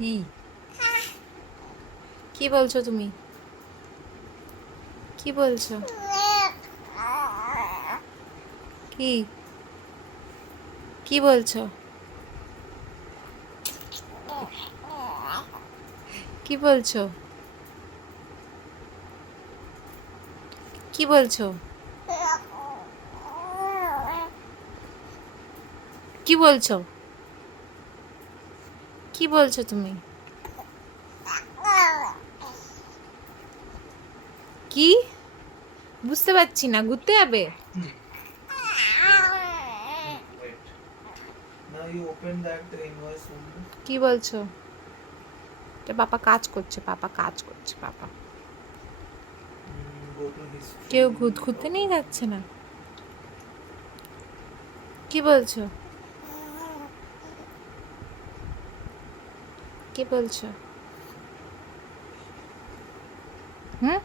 ই কি বলছো তুমি? কি বলছো? কি কি বলছো? কি বলছো? কি বলছো? কি বলছো? কি বলছো তুমি? কি বুঝতে পারছি না, ঘুরতে যাবে? Wait. Now you open that invoice only. কি বলছো? এটা পাপা কাজ করছে, পাপা কাজ করছে, পাপা। Go to history কেউ ঘুরতে of নিয়ে যাচ্ছে না? কি বলছো? কি বলছো? হুম?